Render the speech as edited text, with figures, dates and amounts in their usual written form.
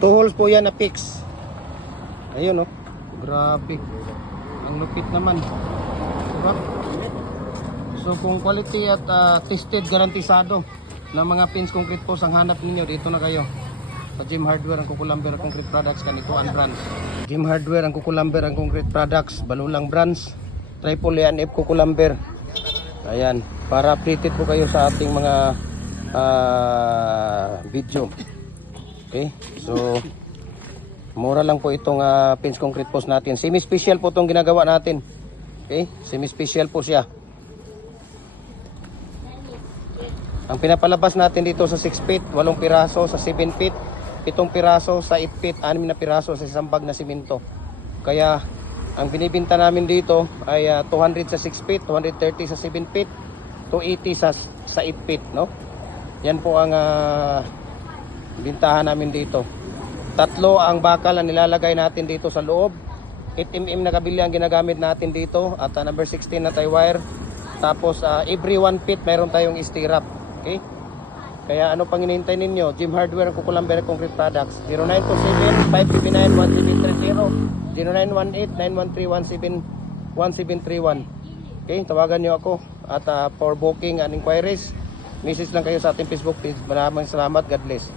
2 holes po yan na fix. Ayun oh. Grabe. Ang lupit naman. Diba? So kung quality at tested, garantisado na mga pins concrete post ang hanap ninyo, dito na kayo. Sa Jim Hardware ang Kukulamber Concrete Products, Kanikuan Brands. Jim Hardware ang Kukulamber ang Concrete Products, Balulang Brands, Triple A&F Kukulamber. Ayan, para updated po kayo sa ating mga video. Okay, so mura lang po itong pins concrete post natin. Semi-special po itong ginagawa natin. Okay, semi-special po siya. Ang pinapalabas natin dito sa 6 feet, 8 piraso sa 7 feet, 7 piraso sa 8 feet, 6 na piraso sa isang bag na simento. Kaya ang binibinta namin dito ay 200 sa 6 feet, 230 sa 7 feet, 280 sa 8 feet, no? Yan po ang bintahan namin dito. 3 ang bakal na nilalagay natin dito sa loob. 8mm na kabili ang ginagamit natin dito at number 16 na tie wire. Tapos every 1 feet mayroon tayong stirrup. Okay? Kaya ano pang hinihintay ninyo? Jim Hardware ang Kukulamber Concrete Products. 0927-559-1730, 0918-913-1731. Okay, tawagan nyo ako at for booking and inquiries, message lang kayo sa ating Facebook page. Maraming salamat. God bless.